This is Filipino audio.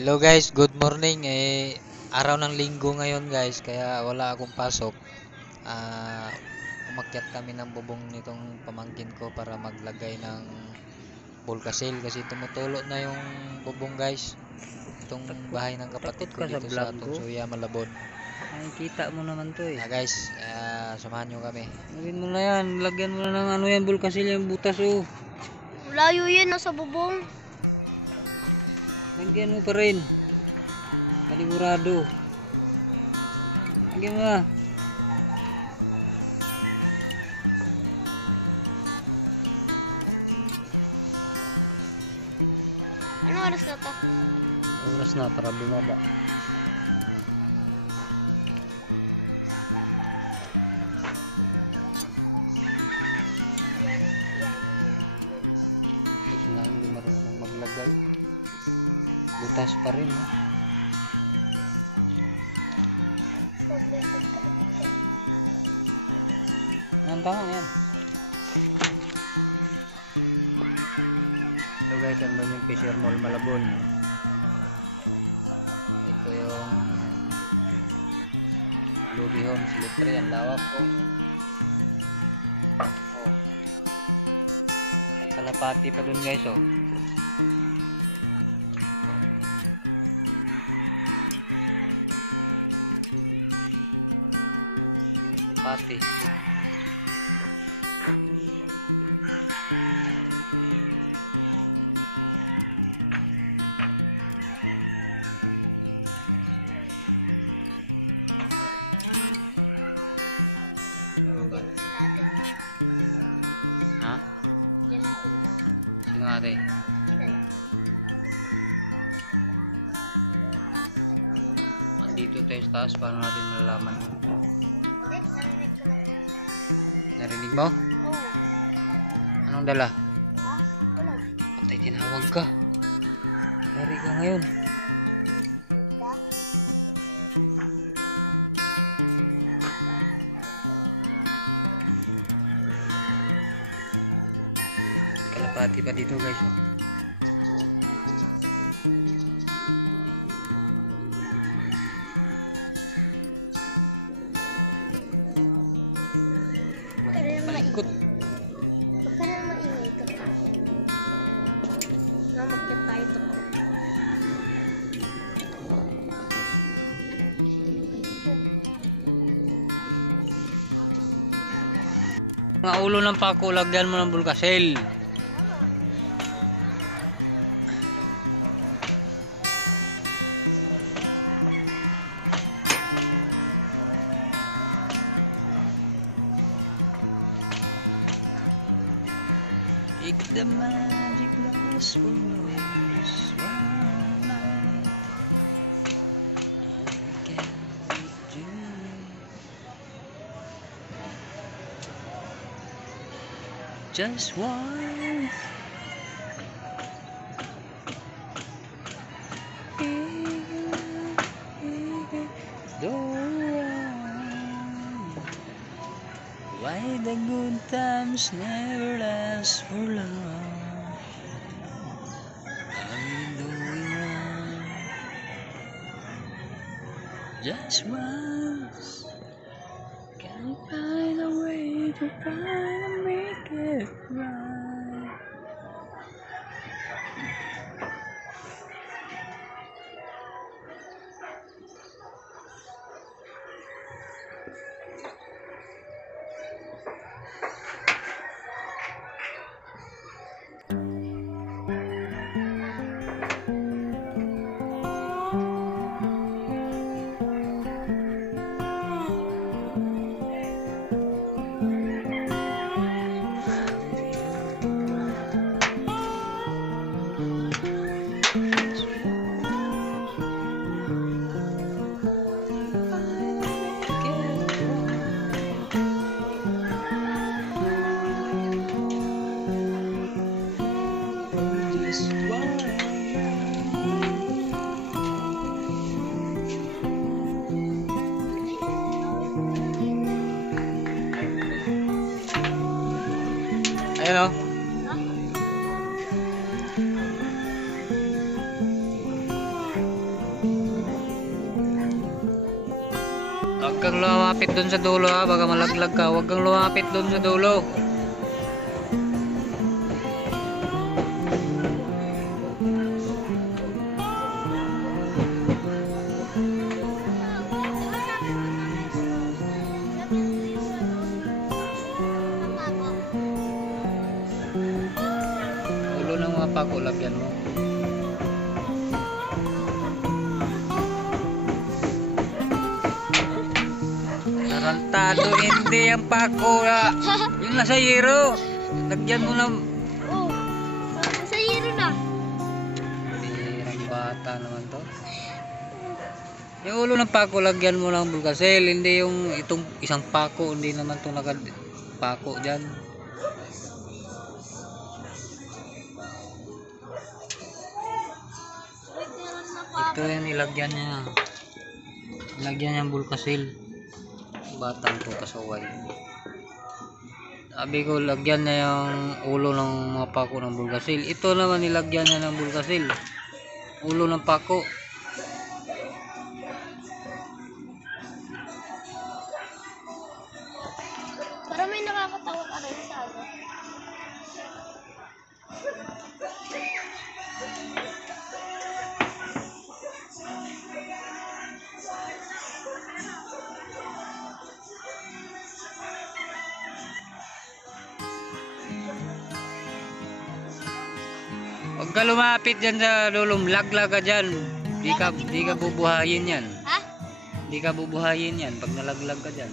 Hello guys, good morning. Araw ng linggo ngayon guys, kaya wala akong pasok. Ah, Umakyat kami ng bubong nitong pamangkin ko para maglagay ng bulkasil kasi tumutulo na yung bubong guys. Itong bahay ng kapatid Takot ko ka sa dito sa vlog ko. Tunsuya, Malabon. Nakikita mo naman to eh. Guys, samahan nyo kami. Gawin mo na yan. Lagyan mo na ng ano yan, bulkasil yung butas oh. Layo yan, nasa bubong. Lagyan mo pa rin. Panigurado. Lagyan mo na. Ano oras na to? Oras na para bumaba. Kasi nga hindi marunong maglagay. Butas pa rin ha. Ang tama yan. So guys, ano yung Fisher Mall Malabon. Ito yung Lobby Homes Litre, ang lawak ko. Oh. May kalapati pa dun guys oh. Kalapati. Ha? Sino ate? Andito tayo sa taas, paano natin malalaman? Narinig mo? Oo. Anong dala? Ha? Wala. Patay, tinawag ka. Dari ka ngayon. Ka? Kalapati pa dito guys oh. Malikot. Huwag ka na maingay ito. Namakyat tayo ito. Mga ulo ng pako, lagyan mo ng bulkasil. If the magic lasts for just one night, we can do just one. Why the good times never last for long? Are we doing wrong? Just once, can find a way to try to make it right. Ayun o. lumapit doon sa dulo ha, baka malaglag ka. Huwag kang lumapit doon sa dulo. Ulo ng mga pako, lagyan mo. Tarantado, hindi ang pako. Yung nasa yero. Lagyan mo ng... Oh, sa hero na. Hirang bata naman to. Yung ulo ng pako, lagyan mo ng bulkasel. Hindi yung itong isang pako. Hindi naman itong nakapako dyan. Ito yung nilagyan niya. Nilagyan niya ng bulkasil. Batang to kasaway. Sabi ko lagyan na yung ulo ng mga pako ng bulkasil. Ito naman nilagyan niya ng bulkasil. Ulo ng pako. Para may nakakatawa ka rin sa ano. Huwag ka lumapit dyan sa lulong. Laglag ka dyan. Di ka bubuhayin yan. Ha? Di ka bubuhayin yan pag nalaglag ka dyan.